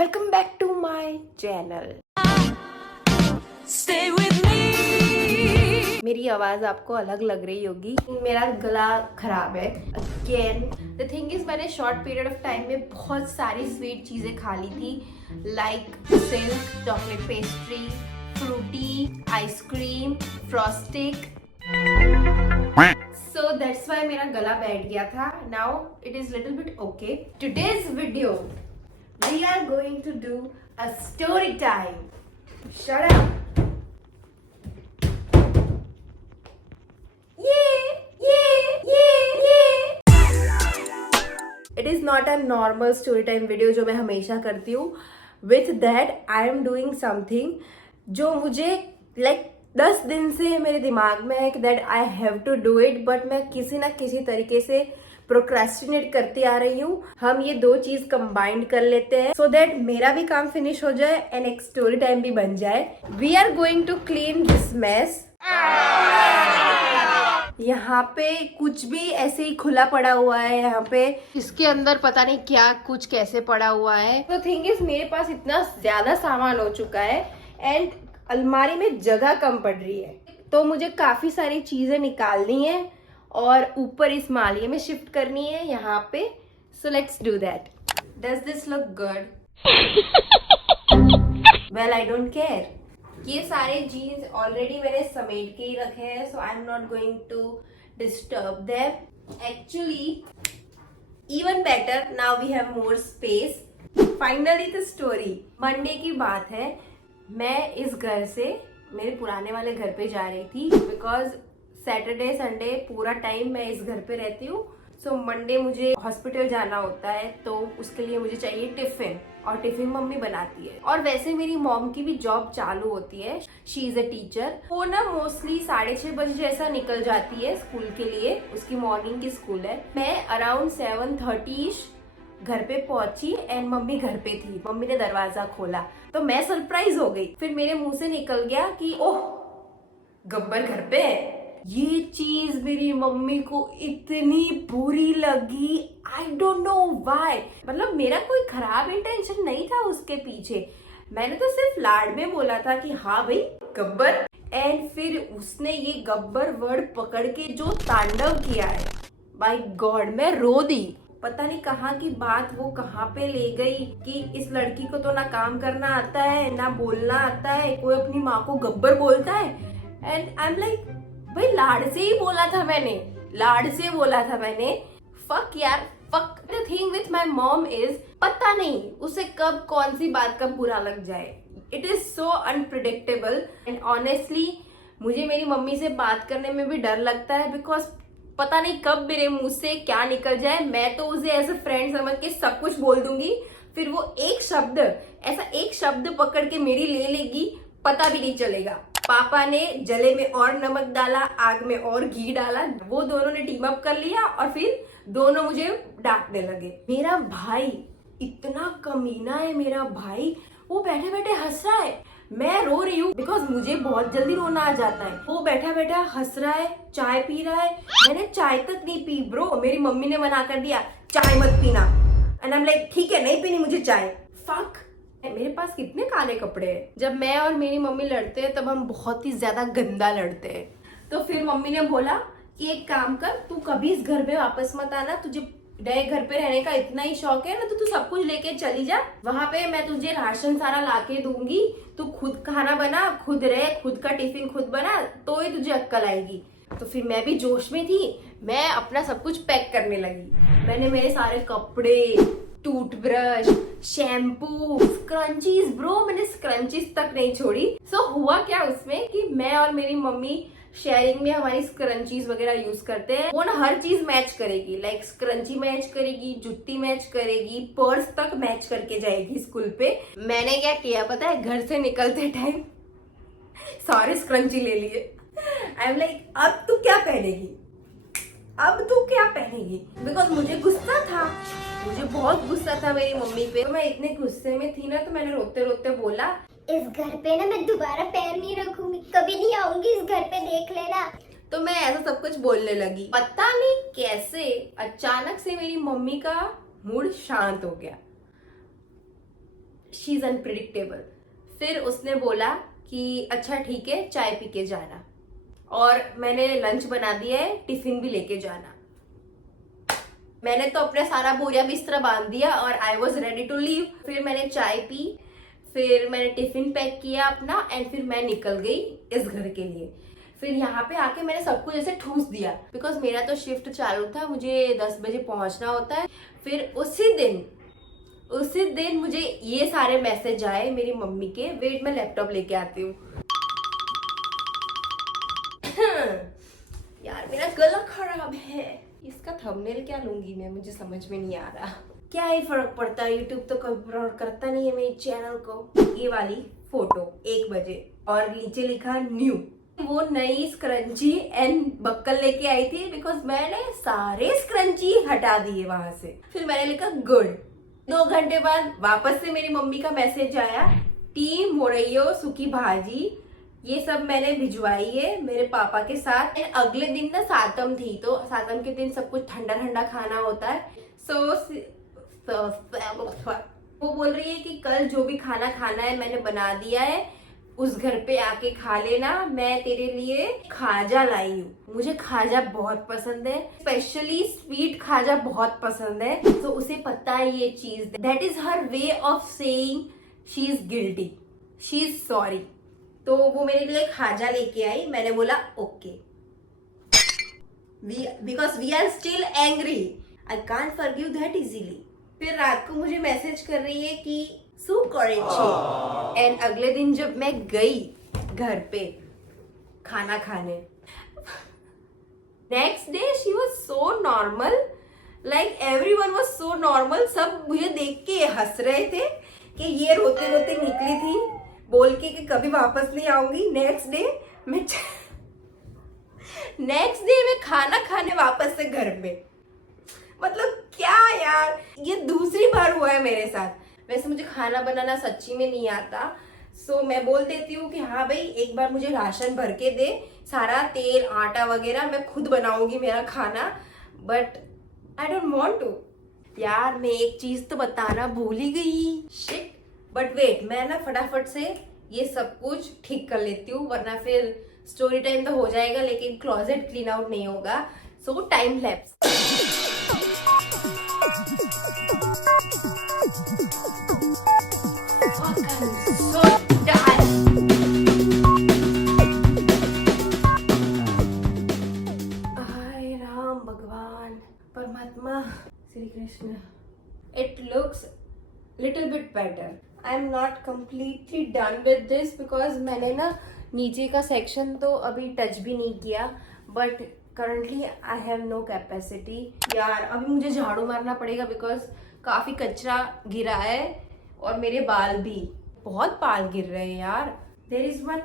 Welcome back to my channel. मेरी आवाज आपको अलग लग रही होगी, मेरा गला खराब है अगेन। द थिंग इज, मैंने शॉर्ट पीरियड ऑफ टाइम में बहुत सारी स्वीट चीजें खा ली थी, like Silk, chocolate pastry, Frooti, ice cream, Frostick. So that's why मेरा गला बैठ गया था. Now it is little bit okay. Today's video we are going to do a story time. Shut up. It is not a normal story time video जो मैं हमेशा करती हूँ. With that I am doing something जो मुझे like 10 दिन से मेरे दिमाग में है कि that I have to do it, but मैं किसी ना किसी तरीके से प्रोक्रेस्टिनेट करती आ रही हूँ. हम ये दो चीज कंबाइंड कर लेते हैं सो दैट मेरा भी काम फिनिश हो जाए एंड एक स्टोरी टाइम भी बन जाए. We are going to clean this mess. यहाँ पे कुछ भी ऐसे ही खुला पड़ा हुआ है. यहाँ पे इसके अंदर पता नहीं क्या कुछ कैसे पड़ा हुआ है. तो थिंग इज, मेरे पास इतना ज्यादा सामान हो चुका है एंड अलमारी में जगह कम पड़ रही है, तो मुझे काफी सारी चीजें निकालनी है और ऊपर इस मालिये में शिफ्ट करनी है यहाँ पे. So let's do that. Does this look good? Well, I don't care. ये सारे जीन्स ऑलरेडी मैंने समेट के ही रखे हैं, so I am not going to disturb them. Actually even better, now we have more space. Finally the story. Monday की बात है, मैं इस घर से मेरे पुराने वाले घर पे जा रही थी बिकॉज सैटरडे संडे पूरा टाइम मैं इस घर पे रहती हूँ. सो मंडे मुझे हॉस्पिटल जाना होता है, तो उसके लिए मुझे चाहिए टिफिन, और टिफिन मम्मी बनाती है. और वैसे मेरी मॉम की भी जॉब चालू होती है, शी इज अ टीचर. वो ना मोस्टली 6:30 बजे जैसा निकल जाती है स्कूल के लिए. उसकी मॉर्निंग की स्कूल है. मैं अराउंड 7:30 घर पे पहुंची एंड मम्मी घर पे थी. मम्मी ने दरवाजा खोला तो मैं सरप्राइज हो गई. फिर मेरे मुंह से निकल गया कि ओह, गब्बर घर पे है. ये चीज मेरी मम्मी को इतनी बुरी लगी. I don't know why. मतलब मेरा कोई खराब इंटेंशन नहीं था उसके पीछे. मैंने तो सिर्फ लाड में बोला था कि हाँ भाई गब्बर. एंड फिर उसने ये गब्बर वर्ड पकड़ के जो तांडव किया है, माय गॉड, मैं रो दी. पता नहीं कहाँ की बात वो कहाँ पे ले गई कि इस लड़की को तो ना काम करना आता है ना बोलना आता है, कोई अपनी माँ को गब्बर बोलता है. एंड आई एम लाइक, भाई लाड से ही बोला था मैंने, लाड से बोला था मैंने. फक यार, fuck. The thing with my mom is, पता नहीं उसे कब कौन सी बात का बुरा लग जाए. It is so unpredictable. And honestly मुझे मेरी मम्मी से बात करने में भी डर लगता है बिकॉज पता नहीं कब मेरे मुंह से क्या निकल जाए. मैं तो उसे एज अ फ्रेंड समझ के सब कुछ बोल दूंगी, फिर वो एक शब्द पकड़ के मेरी ले लेगी, पता भी नहीं चलेगा. पापा ने जले में और नमक डाला, आग में और घी डाला. वो दोनों ने टीम अप कर लिया और फिर दोनों मुझे डांटने लगे. मेरा भाई इतना कमीना है. मेरा भाई वो बैठे बैठे हंस रहा है, मैं रो रही हूँ बिकॉज मुझे बहुत जल्दी रोना आ जाता है. वो बैठा बैठा हंस रहा है, चाय पी रहा है. मैंने चाय तक नहीं पी ब्रो. मेरी मम्मी ने मना कर दिया, चाय मत पीना. एंड आई एम लाइक, ठीक है नहीं पीनी मुझे चाय. फक. मेरे पास कितने काले कपड़े हैं. जब मैं और मेरी मम्मी लड़ते हैं तब हम बहुत ही ज्यादा गंदा लड़ते हैं. तो फिर मम्मी ने बोला कि एक काम कर, तू कभी इस घर में वापस मत आना. तुझे नए घर पे रहने का इतना ही शौक है ना, तो तू सब कुछ लेके चली जा. वहां पे मैं तुझे राशन सारा लाके दूंगी, तू खुद खाना बना, खुद रह, खुद का टिफिन खुद बना, तो ही तुझे अक्कल आएगी. तो फिर मैं भी जोश में थी, मैं अपना सब कुछ पैक करने लगी. मैंने मेरे सारे कपड़े, टूथब्रश, शैम्पू, स्क्रंचीज, ब्रो मैंने स्क्रंचीज तक नहीं छोड़ी. सो हुआ क्या उसमें कि मैं और मेरी मम्मी शेयरिंग में हमारी स्क्रंचीज वगैरह यूज करते हैं. वो ना हर चीज मैच करेगी, लाइक स्क्रंची मैच करेगी, जुत्ती मैच करेगी, पर्स तक मैच करके जाएगी स्कूल पे. मैंने क्या किया पता है, घर से निकलते टाइम सारे स्क्रंची ले लिए. आई एम लाइक, अब तू क्या पहनेगी, अब तू क्या पहनेगी. बिकॉज मुझे गुस्सा था, मुझे बहुत गुस्सा था मेरी मम्मी पे. तो मैं इतने गुस्से में थी ना, तो मैंने रोते रोते बोला, इस घर पे ना मैं दोबारा पैर नहीं रखूंगी, कभी नहीं आऊंगी इस घर पे, देख लेना. तो मैं ऐसा सब कुछ बोलने लगी. पता नहीं कैसे अचानक से मेरी मम्मी का मूड शांत हो गया. She is unpredictable. फिर उसने बोला कि अच्छा ठीक है, चाय पी के जाना, और मैंने लंच बना दिया है, टिफिन भी लेके जाना। मैंने तो अपना सारा बोरिया बिस्तरा बांध दिया और I was ready to leave. फिर मैंने चाय पी, फिर मैंने टिफिन पैक किया अपना, एंड फिर मैं निकल गई इस घर के लिए। फिर यहाँ पे आके मैंने सब कुछ ऐसे ठूस दिया, बिकॉज मेरा तो शिफ्ट चालू था, मुझे 10 बजे पहुंचना होता है। फिर उसी दिन मुझे ये सारे मैसेज आए मेरी मम्मी के। वेट, मैं लैपटॉप लेके आती हूँ। यार मेरा गला खराब है। इसका थंबनेल क्या लूंगी मैं, मुझे समझ में नहीं आ रहा। क्या ही फर्क पड़ता है, यूट्यूब तो कभी करता नहीं है मेरे चैनल को। ये वाली फोटो 1 बजे, और नीचे लिखा न्यू। वो नई स्क्रंची एंड बक्कल लेके आई थी, बिकॉज मैंने सारे स्क्रंची हटा दिए वहां से। फिर मैंने लिखा गुड। 2 घंटे बाद वापस से मेरी मम्मी का मैसेज आया, टी मोरैयो सूखी भाजी, ये सब मैंने भिजवाई है मेरे पापा के साथ। अगले दिन ना सातम थी, तो सातम के दिन सब कुछ ठंडा ठंडा खाना होता है। वो बोल रही है कि कल जो भी खाना खाना है मैंने बना दिया है, उस घर पे आके खा लेना। मैं तेरे लिए खाजा लाई हूँ, मुझे खाजा बहुत पसंद है, स्पेशली स्वीट खाजा बहुत पसंद है। तो उसे पता है ये चीज। That is her way of saying she is guilty, she is sorry. तो वो मेरे लिए खाजा लेके आई। मैंने बोला okay, because we are still angry, I can't forgive that easily. फिर रात को मुझे मैसेज कर रही है कि सू करेंची। एंड अगले दिन जब मैं गई घर पे खाना खाने, next day she was so normal, like everyone was so normal. सब मुझे देख के हंस रहे थे कि ये रोते रोते निकली थी बोल के कि कभी वापस नहीं आऊंगी। नेक्स्ट डे मैं खाना खाने वापस से घर में। मतलब क्या यार, ये दूसरी बार हुआ है मेरे साथ। वैसे मुझे खाना बनाना सच्ची में नहीं आता, सो मैं बोल देती हूँ कि हाँ भाई एक बार मुझे राशन भर के दे, सारा तेल आटा वगैरह मैं खुद बनाऊंगी मेरा खाना, but I don't want to. यार मैं एक चीज तो बताना भूल ही गई, शिट। बट वेट, मैं ना फटाफट से ये सब कुछ ठीक कर लेती हूँ, वरना फिर स्टोरी टाइम तो हो जाएगा लेकिन क्लोजेट क्लीन आउट नहीं होगा। सो टाइम लैप्स। परमात्मा Shri Krishna, it looks little bit better. I am not completely done with this because मैंने ना नीचे का सेक्शन तो अभी टच भी नहीं किया, but currently I have no capacity. यार अभी मुझे झाड़ू मारना पड़ेगा बिकॉज काफी कचरा गिरा है और मेरे बाल भी बहुत बाल गिर रहे हैं यार। There is one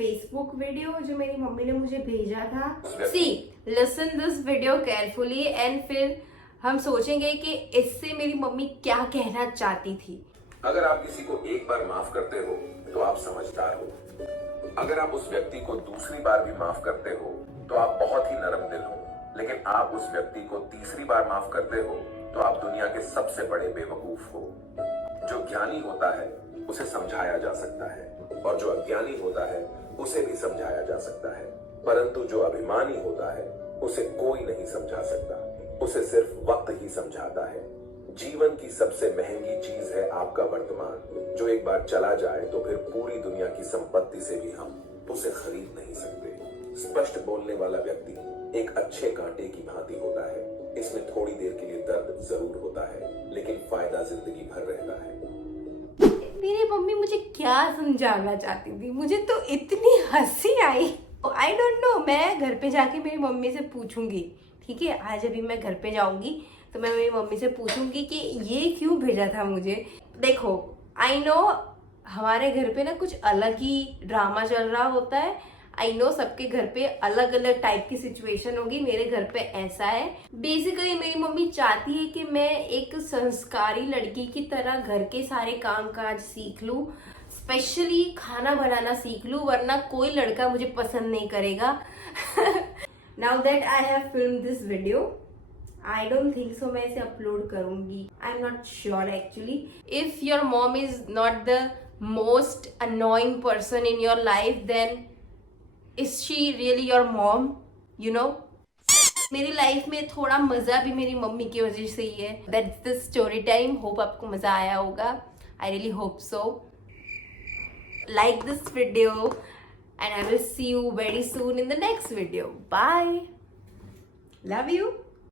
Facebook video जो मेरी मम्मी ने मुझे भेजा था। See, listen this video carefully and फिर हम सोचेंगे कि इससे मेरी मम्मी क्या कहना चाहती थी। अगर आप किसी को एक बार माफ करते हो तो आप समझदार हो। अगर आप उस व्यक्ति को दूसरी बार भी माफ करते हो तो आप बहुत ही नरम दिल हो। लेकिन आप उस व्यक्ति को तीसरी बार माफ करते हो तो आप दुनिया के सबसे बड़े बेवकूफ हो। जो ज्ञानी होता है उसे समझाया जा सकता है और जो अज्ञानी होता है उसे भी समझाया जा सकता है, परंतु जो अभिमानी होता है उसे कोई नहीं समझा सकता, उसे सिर्फ वक्त ही समझाता है। जीवन की सबसे महंगी चीज है आपका वर्तमान, जो एक बार चला जाए तो फिर पूरी दुनिया की संपत्ति से भी हम उसे खरीद नहीं सकते। स्पष्ट बोलने वाला व्यक्ति एक अच्छे कांटे की भांति होता है। इसमें थोड़ी देर के लिए दर्द जरूर होता है लेकिन फायदा जिंदगी भर रहता है। मेरी मम्मी मुझे क्या समझाना चाहती थी, मुझे तो इतनी हंसी आई। आई डोंट नो, मैं घर पे जाके मेरी मम्मी से पूछूंगी। ठीक है, आज अभी मैं घर पे जाऊंगी तो मैं मेरी मम्मी से पूछूंगी कि ये क्यों भेजा था मुझे। देखो, आई नो हमारे घर पे ना कुछ अलग ही ड्रामा चल रहा होता है। आई नो सबके घर पे अलग अलग टाइप की सिचुएशन होगी, मेरे घर पे ऐसा है। बेसिकली मेरी मम्मी चाहती है कि मैं एक संस्कारी लड़की की तरह घर के सारे काम काज सीख लूं, स्पेशली खाना बनाना सीख लूं, वरना कोई लड़का मुझे पसंद नहीं करेगा। Now that I have filmed this video, I don't think so मैं इसे अपलोड करूंगी. I am not sure actually. If your mom is not the most annoying person in your life, then is she really your mom? You know, मेरी life में थोड़ा मजा भी मेरी mummy की वजह से ही है. That's the story time. Hope आपको मजा आया होगा. I really hope so. Like this video and I will see you very soon in the next video. Bye. Love you.